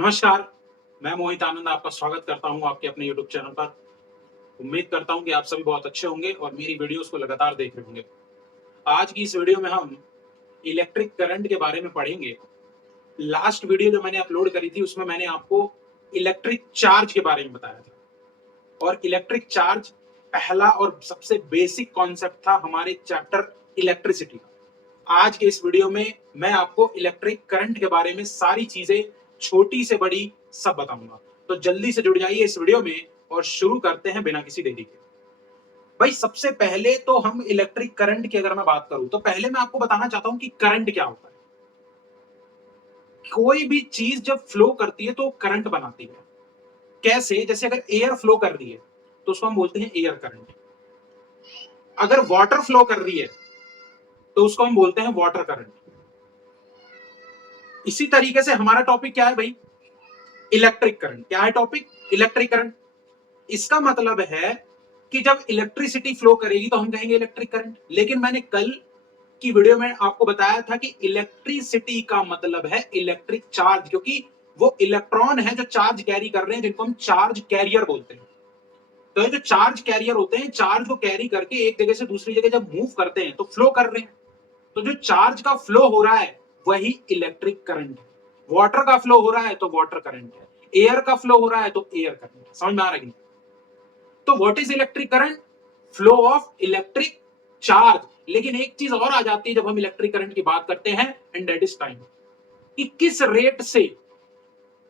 नमस्कार, मैं मोहित आनंद आपका स्वागत करता हूं आपके अपने YouTube चैनल पर। उम्मीद करता हूं कि आप सभी बहुत अच्छे होंगे और मेरी वीडियोस को लगातार देख रहे होंगे। आज की इस वीडियो में हम इलेक्ट्रिक करंट के बारे में पढ़ेंगे। लास्ट वीडियो जो मैंने अपलोड करी थी उसमें मैंने आपको इलेक्ट्रिक चार्ज के बारे में बताया था और इलेक्ट्रिक चार्ज पहला और सबसे बेसिक कॉन्सेप्ट था हमारे चैप्टर इलेक्ट्रिसिटी का। आज के इस वीडियो में मैं आपको इलेक्ट्रिक करंट के बारे में सारी चीजें छोटी से बड़ी सब बताऊंगा। तो जल्दी से जुड़ जाइए इस वीडियो में और शुरू करते हैं बिना किसी देरी के। भाई सबसे पहले तो हम इलेक्ट्रिक करंट की अगर मैं बात करूं तो पहले मैं आपको बताना चाहता हूं कि करंट क्या होता है। कोई भी चीज जब फ्लो करती है तो करंट बनाती है। कैसे? जैसे अगर एयर फ्लो कर रही है तो उसको हम बोलते हैं एयर करंट। अगर वाटर फ्लो कर रही है तो उसको हम बोलते हैं वाटर करंट। इसी तरीके से हमारा टॉपिक क्या है भाई? Electric current. क्या है टॉपिक? Electric current. इसका मतलब है कि जब इलेक्ट्रिसिटी फ्लो करेगी तो हम कहेंगे इलेक्ट्रिक करंट। लेकिन मैंने कल की वीडियो में आपको बताया था कि इलेक्ट्रिसिटी का मतलब है इलेक्ट्रिक चार्ज, क्योंकि वो इलेक्ट्रॉन है जो चार्ज कैरी कर रहे हैं, जिनको हम चार्ज कैरियर बोलते हैं। तो ये जो चार्ज कैरियर होते हैं, चार्ज को कैरी करके एक जगह से दूसरी जगह जब मूव करते हैं तो फ्लो कर रहे हैं। तो जो चार्ज का फ्लो हो रहा है वही इलेक्ट्रिक करंट है। वाटर का फ्लो हो रहा है तो वाटर करंट है, एयर का फ्लो हो रहा है तो एयर करंट है। समझ में आ रहा है? तो what is electric current? Flow of electric charge. लेकिन एक चीज और आ जाती है जब हम इलेक्ट्रिक करंट की बात करते हैं, एंड दैट इज टाइम। कि किस रेट से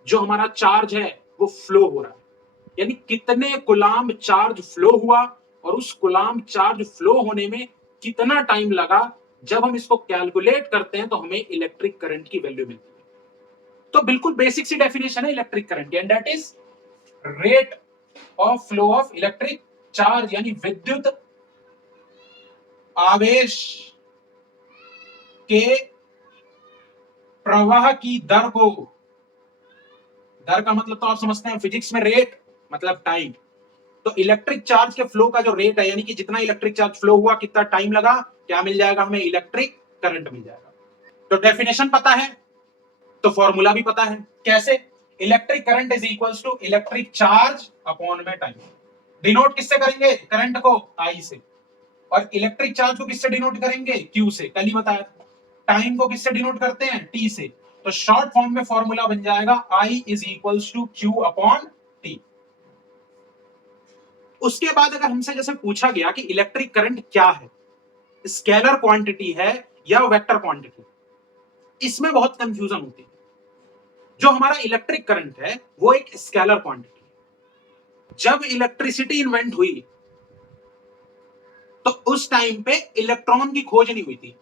जो हमारा चार्ज है वो फ्लो हो रहा है, यानी कितने कुलाम चार्ज फ्लो हुआ और उस कुलाम चार्ज फ्लो होने में कितना टाइम लगा। जब हम इसको कैलकुलेट करते हैं तो हमें इलेक्ट्रिक करंट की वैल्यू मिलती है। तो बिल्कुल बेसिक सी डेफिनेशन है इलेक्ट्रिक करंट की, and that is rate of flow of electric charge, यानी विद्युत आवेश के प्रवाह की दर को। दर का मतलब तो आप समझते हैं फिजिक्स में, रेट मतलब टाइम। तो इलेक्ट्रिक चार्ज के फ्लो का जो रेट है, यानी कि जितना इलेक्ट्रिक चार्ज फ्लो हुआ कितना टाइम लगा, क्या मिल जाएगा हमें? इलेक्ट्रिक करंट मिल जाएगा। तो डेफिनेशन पता है तो फॉर्मूला भी पता है। कैसे? Electric current is equals to electric charge upon में टाइम। डिनोट किससे करेंगे? करंट को आई से, और इलेक्ट्रिक चार्ज को किससे डिनोट करेंगे? क्यू से। कल ही बताया। टाइम को किससे डिनोट करते हैं? टी से। तो शॉर्ट फॉर्म में फॉर्मूला बन जाएगा I is equals to Q upon T. उसके बाद अगर हमसे जैसे पूछा गया कि इलेक्ट्रिक करंट क्या है, स्केलर क्वांटिटी है या वेक्टर क्वांटिटी, इसमें बहुत कंफ्यूजन होती है। जो हमारा इलेक्ट्रिक करंट है वो एक स्केलर क्वांटिटी है। जब इलेक्ट्रिसिटी इन्वेंट हुई तो उस टाइम पे इलेक्ट्रॉन की खोज नहीं हुई थी।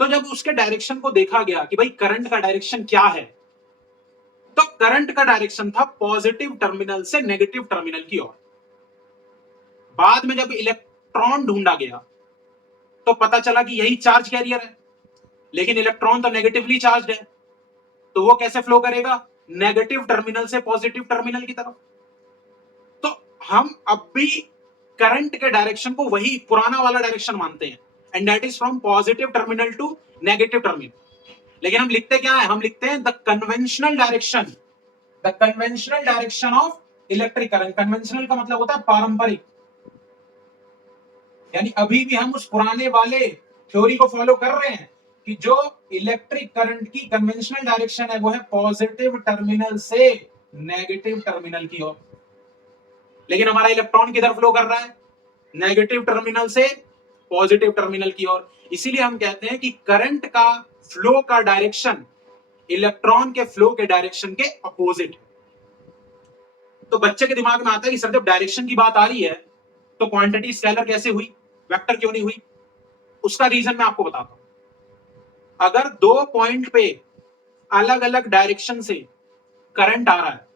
तो जब उसके डायरेक्शन को देखा गया कि भाई करंट का डायरेक्शन क्या है, तो करंट का डायरेक्शन था पॉजिटिव टर्मिनल से नेगेटिव टर्मिनल की ओर। बाद में जब इलेक्ट्रॉन ढूंढा गया तो पता चला कि यही चार्ज कैरियर है, लेकिन इलेक्ट्रॉन तो नेगेटिवली चार्ज है, तो वो कैसे फ्लो करेगा? नेगेटिव टर्मिनल से पॉजिटिव टर्मिनल की तरफ। तो हम अब भी करंट के डायरेक्शन को वही पुराना वाला डायरेक्शन मानते हैं, and that is from positive terminal to negative terminal. लेकिन हम लिखते क्या है? हम लिखते हैं the conventional direction. The conventional direction of electric current. Conventional का मतलब होता है पारंपरिक, यानी अभी भी हम उस पुराने वाले थ्योरी को फॉलो कर रहे हैं कि जो इलेक्ट्रिक करंट की कन्वेंशनल डायरेक्शन है वो है पॉजिटिव टर्मिनल से नेगेटिव टर्मिनल की ओर। लेकिन हमारा इलेक्ट्रॉन किधर फ्लो कर रहा है? नेगेटिव टर्मिनल से पॉजिटिव टर्मिनल की ओर। इसीलिए हम कहते हैं कि करंट का फ्लो का डायरेक्शन इलेक्ट्रॉन के फ्लो के डायरेक्शन के अपोजिट है। तो बच्चे के दिमाग में आता है कि सर जब डायरेक्शन की बात आ रही है तो क्वांटिटी स्केलर कैसे हुई, वेक्टर क्यों नहीं हुई? उसका रीजन मैं आपको बताता हूं। अगर दो पॉइंट पे अलग अलग डायरेक्शन से करंट आ रहा है,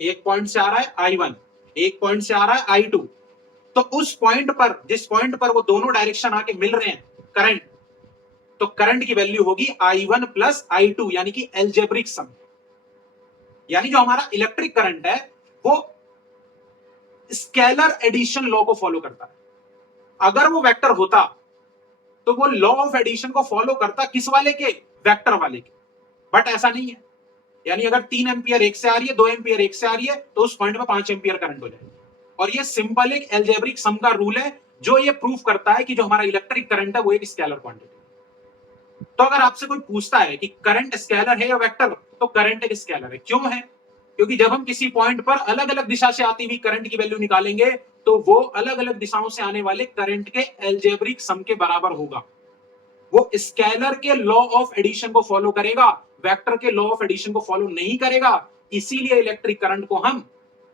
एक पॉइंट से आ रहा है I1, एक पॉइंट से आ रहा है I2, तो उस पॉइंट पर, जिस पॉइंट पर वो दोनों डायरेक्शन आके मिल रहे हैं करंट, तो करंट की वैल्यू होगी I1 प्लस I2, यानी कि एल्जेब्रिक सम। यानी जो हमारा इलेक्ट्रिक करंट है वो स्केलर एडिशन लॉ को फॉलो करता है। अगर वो वेक्टर होता तो वो लॉ ऑफ एडिशन को फॉलो करता किस वाले के? वेक्टर वाले के। बट ऐसा नहीं है। यानी अगर 3 एम्पियर एक से आ रही है, 2 एम्पियर एक से आ रही है, तो उस पॉइंट में 5 एम्पियर करंट हो जाएगा। और ये सिंपल एक एल्जेब्रिक सम का रूल है जो ये प्रूफ करता है कि जो हमारा इलेक्ट्रिक करंट है वो एक स्केलर क्वांटिटी। तो अगर आपसे कोई पूछता है कि करंट स्केलर है या वेक्टर, तो करंट एक स्केलर है। क्यों है? क्योंकि जब हम किसी पॉइंट पर अलग अलग दिशा से आती हुई करंट की वैल्यू निकालेंगे तो वो अलग अलग दिशाओं से आने वाले करंट के एल्जेब्रिक सम के बराबर होगा। वो स्केलर के लॉ ऑफ एडिशन को फॉलो करेगा, वेक्टर के लॉ ऑफ एडिशन को फॉलो नहीं करेगा। इसीलिए इलेक्ट्रिक करंट को हम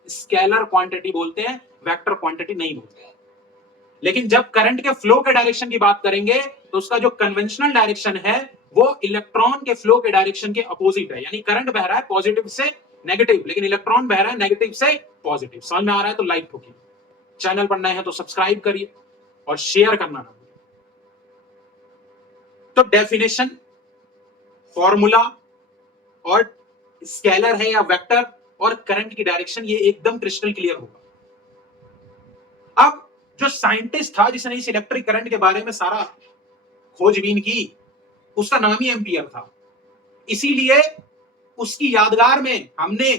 स्केलर क्वांटिटी बोलते हैं, वेक्टर क्वांटिटी नहीं बोलते। लेकिन जब करंट के फ्लो के डायरेक्शन की बात करेंगे तो उसका जो कन्वेंशनल डायरेक्शन है वो इलेक्ट्रॉन के फ्लो के डायरेक्शन के अपोजिट है। यानी करंट बह रहा है पॉजिटिव से नेगेटिव, लेकिन इलेक्ट्रॉन बह रहा है नेगेटिव से पॉजिटिव। समझ में आ रहा है तो लाइक ठोकिए, चैनल पर नए हैं तो सब्सक्राइब करिए और शेयर करना ना भूलिए। तो डेफिनेशन, फॉर्मूला और स्केलर है या वेक्टर और करंट की डायरेक्शन ये एकदम क्रिस्टल क्लियर होगा। अब जो साइंटिस्ट था जिसने इस इलेक्ट्रिक करंट के बारे में सारा खोजबीन की, उसका नाम ही एम्पियर था। इसीलिए उसकी यादगार में हमने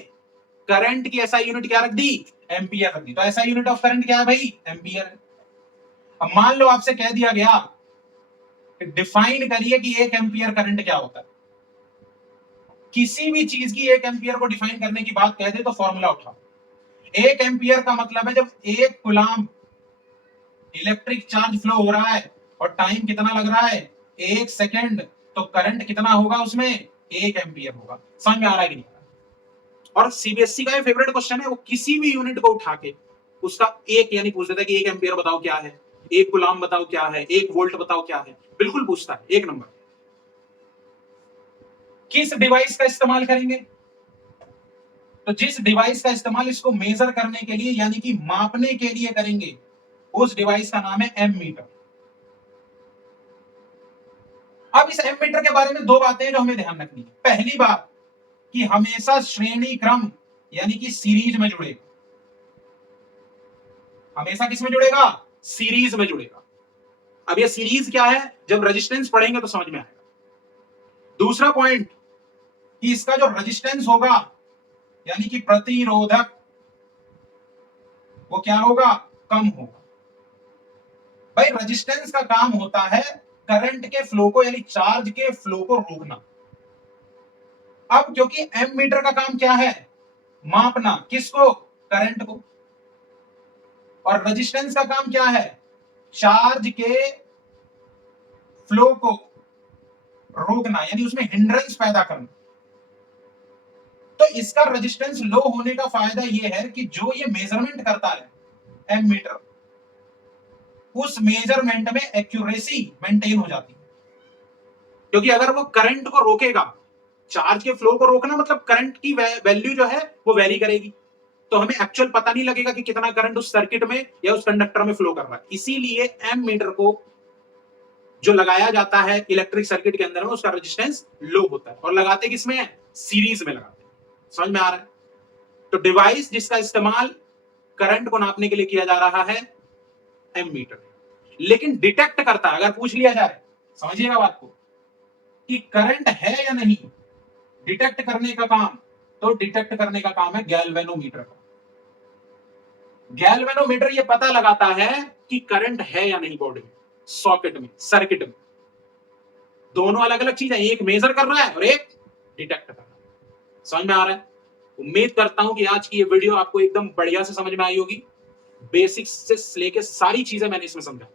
करंट की ऐसा यूनिट क्या रख दी? एम्पियर रख दी। तो ऐसा यूनिट ऑफ करंट क्या है भाई? एम्पियर है। अब मान लो आपसे कह दिया गया डिफाइन करिए कि 1 एम्पियर करंट क्या होता है। किसी भी चीज की 1 एम्पियर को डिफाइन करने की बात कह दे तो फॉर्मूला उठाओ। 1 एम्पियर का मतलब है जब 1 कूलम्ब इलेक्ट्रिक चार्ज फ्लो हो रहा है और टाइम कितना लग रहा है? 1 सेकेंड, तो करंट कितना होगा उसमें? 1 एम्पियर होगा। समझ में आ रहा है कि नहीं? और सीबीएसई का ये फेवरेट क्वेश्चन है, वो किसी भी यूनिट को उठा के उसका एक यानी पूछ देता है कि 1 एम्पियर बताओ क्या है, 1 कूलम्ब बताओ क्या है, 1 वोल्ट बताओ क्या है। बिल्कुल पूछता है, 1 नंबर। किस डिवाइस का इस्तेमाल करेंगे? तो जिस डिवाइस का इस्तेमाल इसको मेजर करने के लिए यानी कि मापने के लिए करेंगे, उस डिवाइस का नाम है एमीटर। अब इस एमीटर के बारे में 2 बातें जो हमें ध्यान रखनी है। पहली बात कि हमेशा श्रेणी क्रम यानी कि सीरीज में जुड़ेगा। हमेशा किस में जुड़ेगा? सीरीज में जुड़ेगा। अब ये सीरीज क्या है, जब रेजिस्टेंस पढ़ेंगे तो समझ में आएगा। दूसरा पॉइंट कि इसका जो रेजिस्टेंस होगा यानी कि प्रतिरोधक, वो क्या होगा? कम होगा। भाई रेजिस्टेंस का काम होता है करंट के फ्लो को यानी चार्ज के फ्लो को रोकना। अब क्योंकि एमीटर का काम क्या है? मापना। किसको? करंट को। और रेजिस्टेंस का काम क्या है? चार्ज के फ्लो को रोकना यानी उसमें हिंड्रेंस पैदा करना। तो इसका रेजिस्टेंस लो होने का फायदा यह है कि जो ये मेजरमेंट करता है एमीटर, उस मेजरमेंट में एक्यूरेसी मेंटेन हो जाती है। क्योंकि अगर वो करंट को रोकेगा, चार्ज के फ्लो को रोकना मतलब करंट की वैल्यू जो है वो वेरी करेगी, तो हमें एक्चुअल पता नहीं लगेगा कि कितना करंट उस सर्किट में या उस कंडक्टर में फ्लो कर रहा है। इसीलिए एमीटर को जो लगाया जाता है इलेक्ट्रिक सर्किट के अंदर में, उसका रेजिस्टेंस लो होता है। और लगाते किसमें है? सीरीज में लगाते हैं। समझ में आ रहा है? तो डिवाइस जिसका इस्तेमाल करंट को नापने के लिए किया जा रहा है एमीटर। लेकिन डिटेक्ट करता है, अगर पूछ लिया जाए, समझिएगा बात को, कि करंट है या नहीं, डिटेक्ट करने का काम, तो डिटेक्ट करने का काम है गैल्वेनोमीटर का। गैल्वेनोमीटर ये पता लगाता है कि करंट है या नहीं बॉडी में, सॉकेट में, सर्किट में। दोनों अलग अलग चीज है, एक मेजर कर रहा है और एक डिटेक्ट कर रहा है। समझ में आ रहा है? उम्मीद करता हूं कि आज की ये वीडियो आपको एकदम बढ़िया से समझ में आई होगी। बेसिक्स से लेके सारी चीजें मैंने इसमें समझा।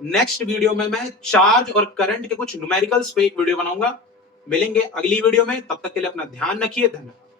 नेक्स्ट वीडियो में मैं चार्ज और करंट के कुछ न्यूमेरिकल्स पे एक वीडियो बनाऊंगा। मिलेंगे अगली वीडियो में, तब तक के लिए अपना ध्यान रखिए। धन्यवाद।